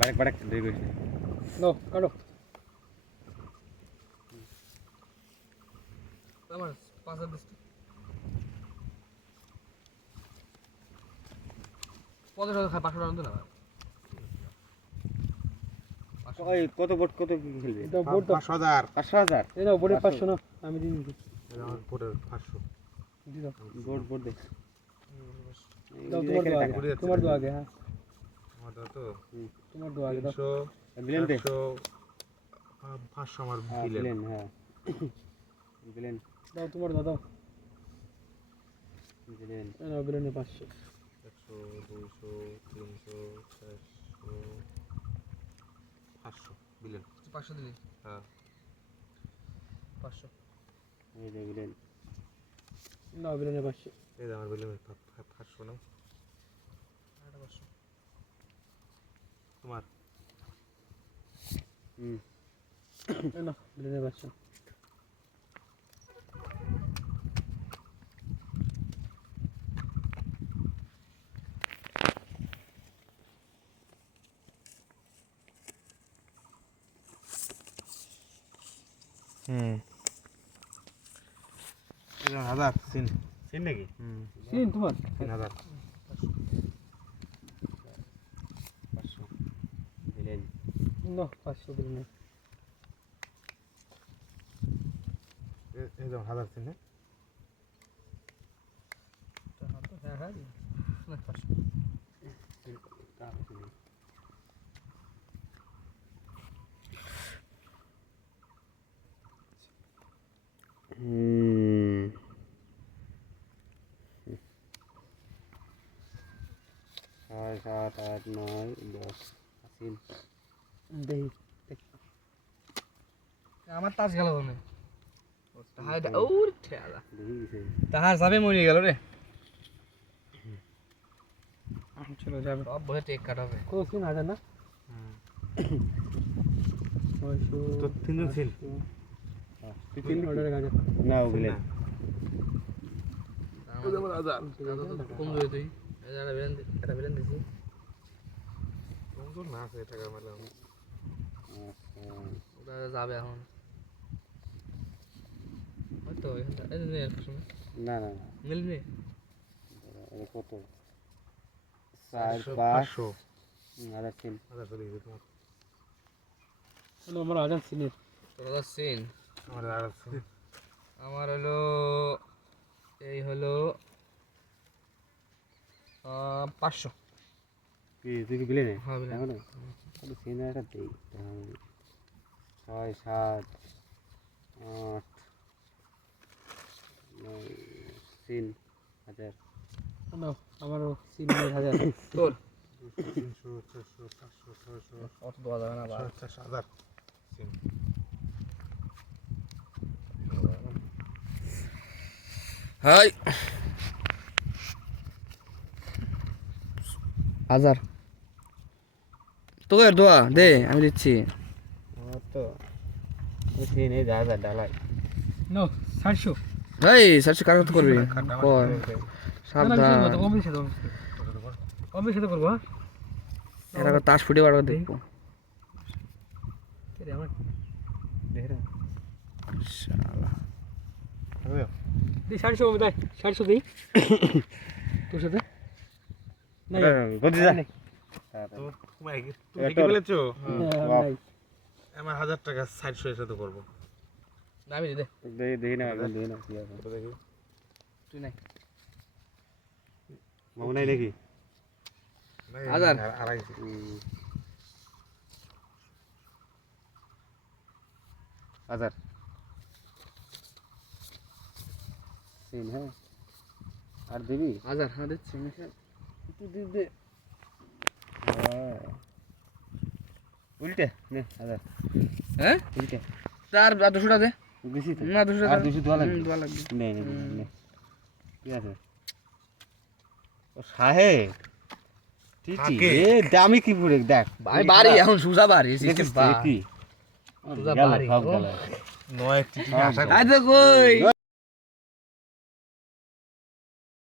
বাড়ক বাড়ক দেই কইছ নো কাটো আমার 5 দিস 15 টাকা 500 টাকা না ওই কত বোট কত কি খেলবে এটা বোট 5000 5000 এই নাও বোটে 500 না আমি দিয়ে দিই আমার বোটের 500 দি দাও বোট দে দাও তোমার দো আগে হ্যাঁ আমার দাও তো তোমার দো আগে দাও 300 বিলেন দে 500 আমার বিলেন হ্যাঁ বিলেন দাও তোমার দাও বিলেন এই নাও বিলেনে 500 100 200 300 400 500 বিলেন 500 দিলি হ্যাঁ 500 এই যে বিলেন নাও বিলেনে 500 এই আমার বিলেন 500 নাও আটা 500 তোমার এই নাও বিলেনে 500 এটা 1000 সিন সিন নাকি সিন তোমার 3000 500 বিলেন নাও 500 বিলেনে এই দাও 1000 সিন হ্যাঁ হ্যাঁ না 500 6 7 8 9 10 সিন দেই আমার তাস গেল ওনে তাহার ওর ঠেলা দেখি দিছে তাহার যাবে মরে গেল রে চলো যাবে সব বহে টেক কাটাবে কত সিন হাজার না 600 তো 300 সিন তুই তিন অর্ডারে গাজা না বিলেন আমার 1000 কম ধরে তুই এটা বেলেন দিছি কমজোর না আছে টাকা মারলাম ওটা যাবে এখন হয়তো এখানটা এই নে না না না মিল নে এটা কত 4 500 আর সিন 1000 চলে গেছে তোমার হলো আমার আজান সিনের তোরা সিন আমার 1000 সিন আমার হলো এই হলো 500 কি তুই কি বিলেন হ্যাঁ বিলেন এখন কত সিন একটা দেই 6 7 8 সিন হাজার নাও আমারও সিন 1000 তোর 300 400 500 600 অত দেওয়া যাবে না বা 1000 সিন হাই 1000 তোকে দোয়া দে আমি দিচ্ছি তো সিন এই হাজার ডালাই নো 700 এই সার্চ কার কত করবি কর সাবধান কমে সাথে করবো এরা তাস ফুটে বার করে দেখবো শালা দি 700 কমে দেয় 700 দিই তোর সাথে নাই গদি যা তো তুমি কি বলেছো নাই আমার 1000 টাকা 600 এর সাথে করব দামি দে দেখি না দেখি না কি আছে দেখি তুই নাই মামু নাই দেখি 1000 আড়াইশো হাজার সিন হ্যাঁ আর দিবি 1000 হ্যাঁ দিচ্ছি তুই দি দে উল্টে নে হাজার হ্যাঁ উল্টে তার 200 টাকা দে বেশি তো না 200 টাকা আর 200 দোয়া লাগবে দোয়া লাগবে নে নে নে কি আছে ও সাহেব ঠিকই এ দামি কি পুরে দেখ আমি বাড়ি এখন সুজা বাড়ি সিস্টেম বা কি সুজা বাড়ি সব গেল 9 টিটি আশা আই তো কই